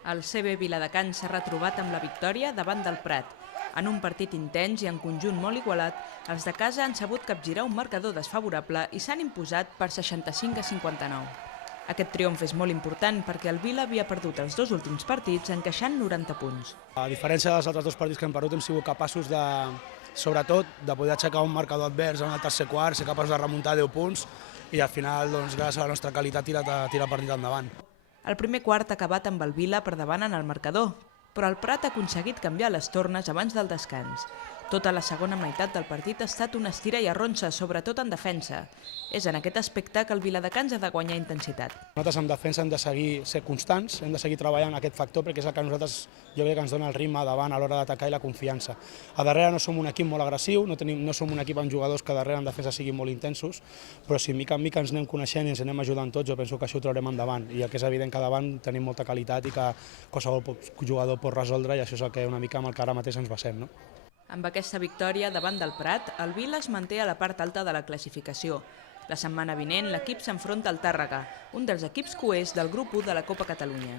El CB Viladecans s'ha retrobat amb la victòria davant del Prat. En un partit intens i en conjunt molt igualat, els de casa han sabut capgirar un marcador desfavorable i s'han imposat per 65-59. Aquest triomf és molt important perquè el Vila havia perdut els dos últims partits encaixant 90 punts. A diferència dels altres dos partits que hem perdut, hem sigut capaços sobretot, de poder aixecar un marcador advers en el tercer quart, ser capaços de remuntar 10 punts i al final, gràcies a la nostra qualitat, tira el partit endavant. El primer quart ha acabat amb el Vila per davant en el marcador, però el Prat ha aconseguit canviar les tornes abans del descans. Tota la segona meitat del partit ha estat una estira i arronsa, sobretot en defensa. És en aquest aspecte que el Viladecans ha de guanyar intensitat. Nosaltres en defensa hem de seguir ser constants, hem de seguir treballant aquest factor perquè és el que a nosaltres jo crec que ens dona el ritme davant a l'hora d'atacar i la confiança. A darrere no som un equip molt agressiu, no som un equip amb jugadors que darrere en defensa siguin molt intensos, però si mica en mica ens anem coneixent i ens anem ajudant tots, jo penso que això ho traurem endavant. I el que és evident que davant tenim molta qualitat i que qualsevol jugador pot resoldre i això és el que una mica amb el que ara mateix ens basem. Amb aquesta victòria davant del Prat, el Vila es manté a la part alta de la classificació. La setmana vinent l'equip s'enfronta al Tàrrega, un dels equips coers del grup 1 de la Copa Catalunya.